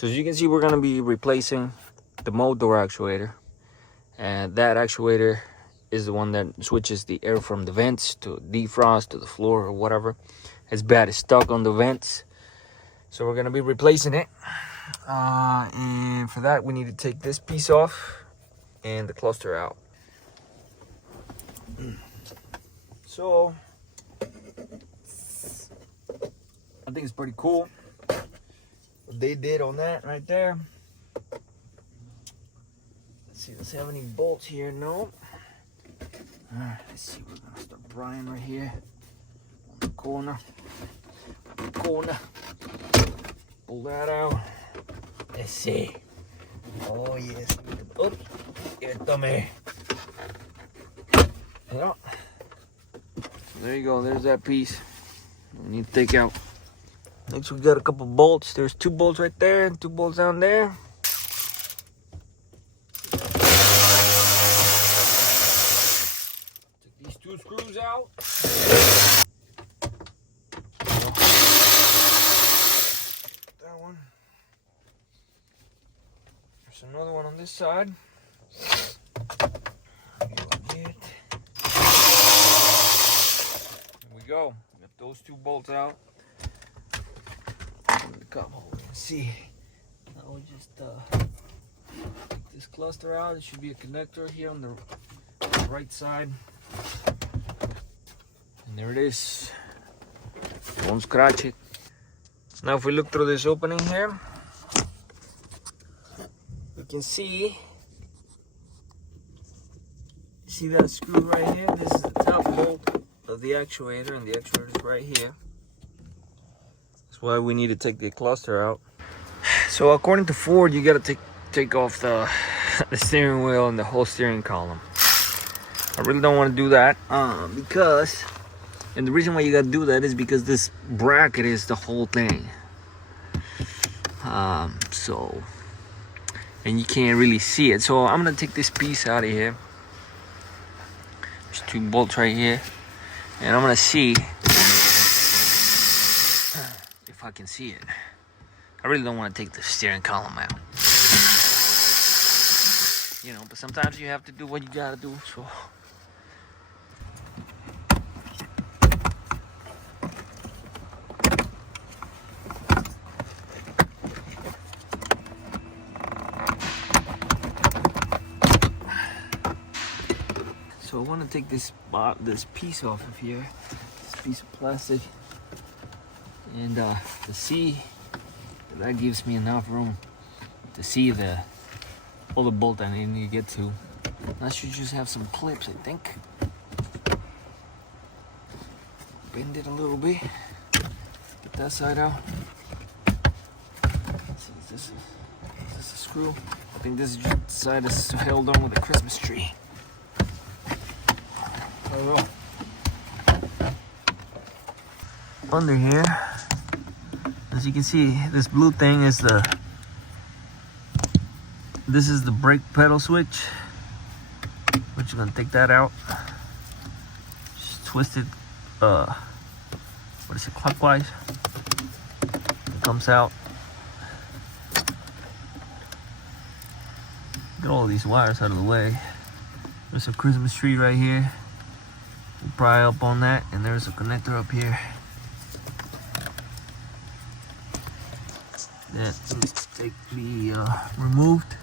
So as you can see, we're gonna be replacing the motor actuator, and that actuator is the one that switches the air from the vents to defrost to the floor or whatever. It's bad, it's stuck on the vents. So we're gonna be replacing it. And for that, we need to take this piece off and the cluster out. So I think it's pretty cool what they did on that right there. Let's see, let's have any bolts here. No. Alright, let's see, we're gonna start prying right here on the corner. Pull that out. Let's see. Oh yes. Oops. Here, tummy. Yeah. There you go, there's that piece we need to take out. Next we got a couple bolts. There's 2 bolts right there and 2 bolts down there. Take these 2 screws out. That one. There's another one on this side. There we go. We got those 2 bolts out. The cup holder. Let's see. Now we just take this cluster out. It should be a connector here on the right side. And there it is. Won't scratch it. Now if we look through this opening here, you can see that screw right here? This is the top bolt of the actuator, and the actuator is right here. That's why we need to take the cluster out. So according to Ford, you gotta take off the steering wheel and the whole steering column. I really don't want to do that because, and the reason why you gotta do that is because this bracket is the whole thing. And you can't really see it. So I'm gonna take this piece out of here. There's 2 bolts right here, and I'm gonna see if I can see it. I really don't want to take the steering column out, you know, but sometimes you have to do what you gotta do. So I want to take this piece off of here, this piece of plastic, and to see that gives me enough room to see all the bolt I need to get to. I should just have some clips, I think. Bend it a little bit. Get that side out. Let's see, is this a screw? I think this side is held on with a Christmas tree. Under here, as you can see, this blue thing is this is the brake pedal switch. We're just gonna take that out. Just twist it, clockwise. It comes out. Get all of these wires out of the way. There's a Christmas tree right here. We'll pry up on that, and there's a connector up here. That needs to be removed.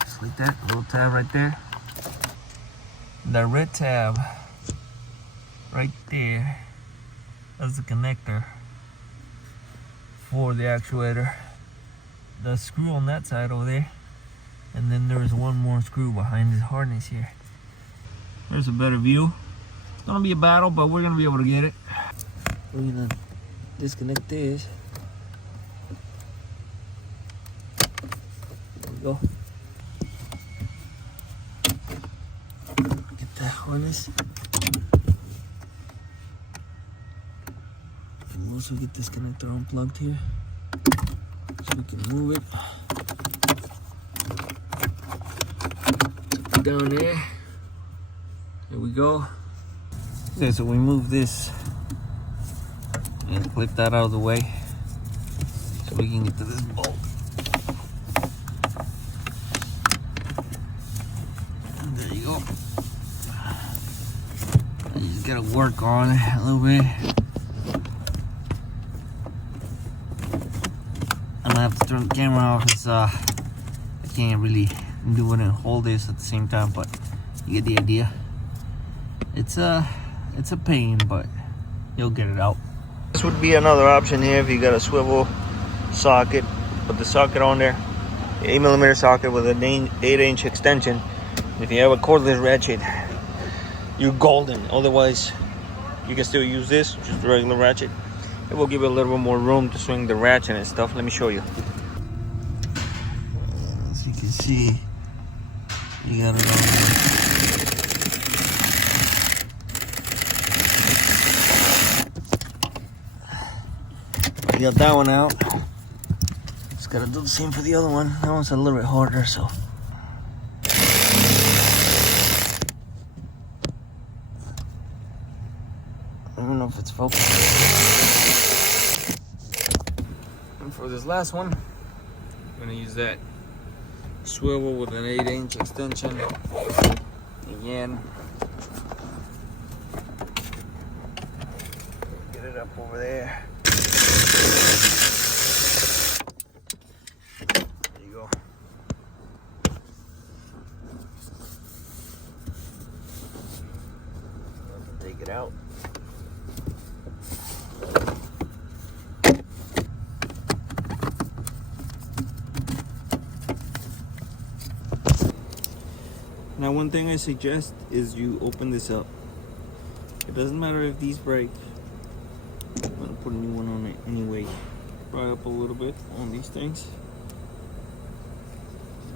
Just like that, a little tab right there. The red tab right there, that's the connector for the actuator. The screw on that side over there, and then there's one more screw behind this harness here. There's a better view. It's gonna be a battle, but we're gonna be able to get it. We're gonna disconnect this. There we go. Get that harness. And also get this connector unplugged here, so we can move it. Put it down there. There we go. Okay, so we move this and clip that out of the way. so we can get to this bolt. And there you go. You just gotta work on it a little bit. I'm gonna have to turn the camera off because I can't really do it and hold this at the same time, but you get the idea. It's a pain, but you'll get it out. This would be another option here if you got a swivel socket, put the socket on there, 8mm socket with an 8-inch extension. If you have a cordless ratchet, you're golden. Otherwise, you can still use this, just a regular ratchet. It will give you a little bit more room to swing the ratchet and stuff. Let me show you. As you can see, you got it on there. You got that one out. Just gotta do the same for the other one. That one's a little bit harder, so. I don't know if it's focused. And for this last one, I'm gonna use that swivel with an 8-inch extension. Again. Get it up over there. There you go. Take it out. Now, one thing I suggest is you open this up. It doesn't matter if these break. I'm gonna put a new one on it anyway. Pry up a little bit on these things.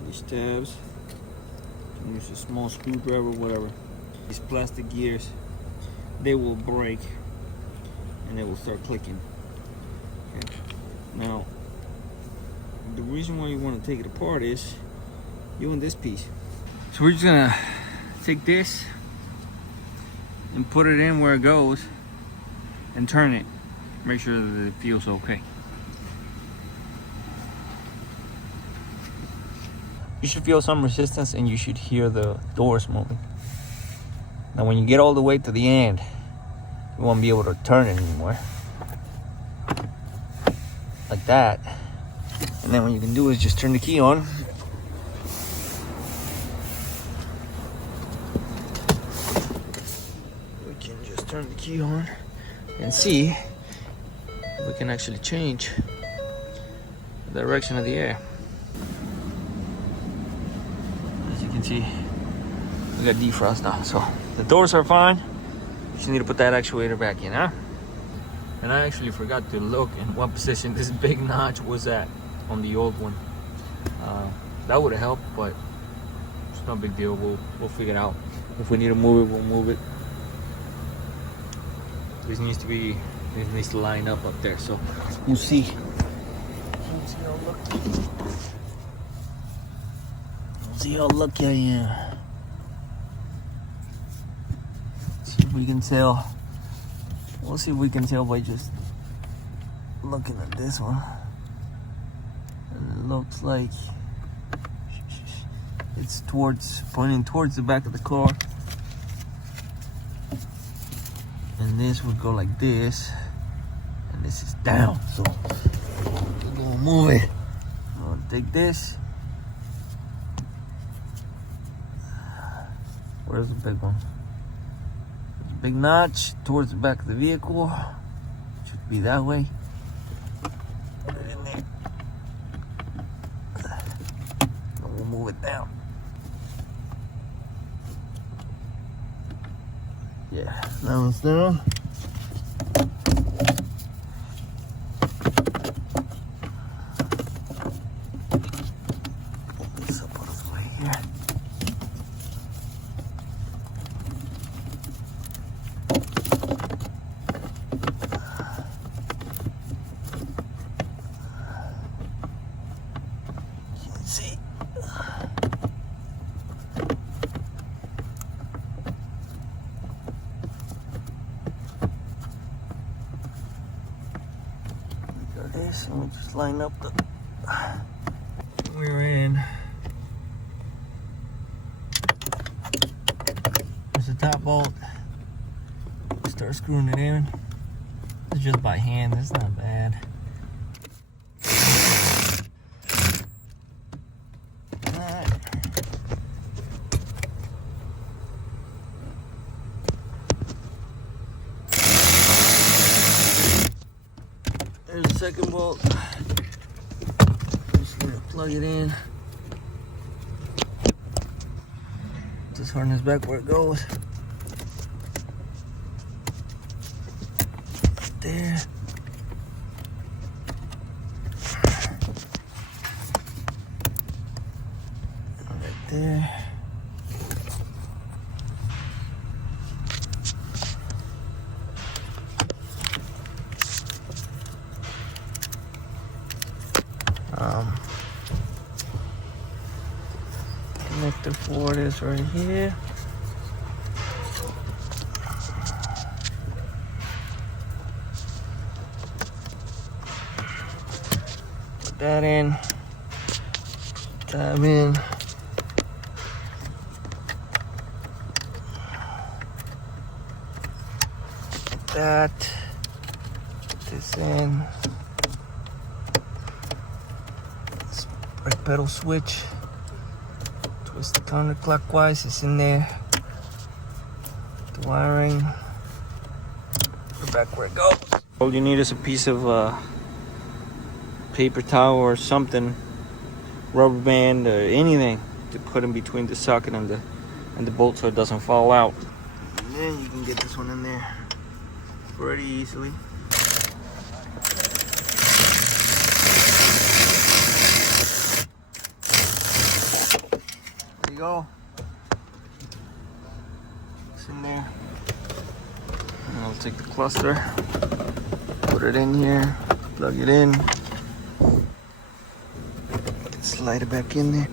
These tabs. You can use a small screwdriver, whatever. These plastic gears, they will break and they will start clicking. Okay. Now, the reason why you want to take it apart is you want this piece. So we're just gonna take this and put it in where it goes and turn it. Make sure that it feels okay. You should feel some resistance and you should hear the doors moving. Now when you get all the way to the end, you won't be able to turn it anymore. Like that. And then what you can do is just turn the key on. We can just turn the key on and see if we can actually change the direction of the air. As you can see, we got defrost now, so the doors are fine. You just need to put that actuator back in, huh? And I actually forgot to look in what position this big notch was at on the old one. That would have helped, but it's no big deal. We'll figure it out. If we need to move it, we'll move it. This needs to line up there, so we'll see. We'll see how lucky I am. See if we can tell. We'll see if we can tell by just looking at this one. And it looks like it's pointing towards the back of the car. And this would go like this, and this is down. So we're gonna move it. I'm gonna take this. Where's the big one? There's a big notch towards the back of the vehicle. Should be that way. Put it in there. And we'll move it down. Yeah, that one's down. This up on its way here. You can see. Let's line up the rear end. There's the top bolt. Start screwing it in. It's just by hand, that's not bad. Alright. There's the second bolt. Just gonna plug it in. Just harness back where it goes. There. Right there. Connector for it is right here. Put that in. Tab in. That. Put this in. Brake pedal switch. Twist it counterclockwise. It's in there. The wiring. Put it back where it goes. All you need is a piece of paper towel or something, rubber band or anything to put in between the socket and the bolt so it doesn't fall out. And then you can get this one in there pretty easily. There you go. It's in there. And I'll take the cluster, put it in here, plug it in. Slide it back in there.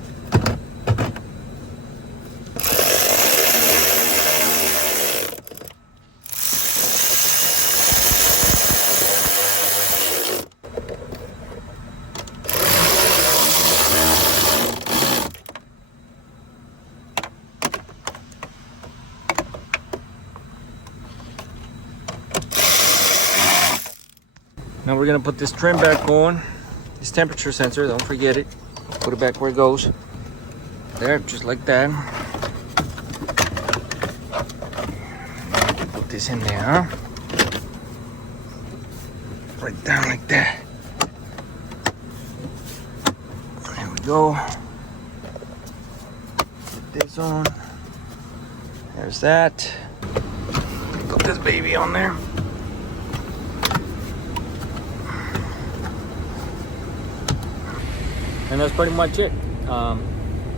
Now we're gonna put this trim back on. This temperature sensor, don't forget it. Put it back where it goes. There, just like that. Put this in there, huh? Right down like that. There we go. Put this on. There's that. Put this baby on there. And that's pretty much it.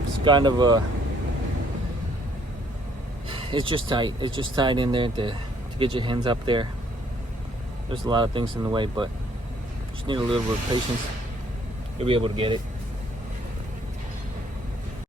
It's kind of a, it's just tight. It's just tight in there to get your hands up there. There's a lot of things in the way, but just need a little bit of patience. You'll be able to get it.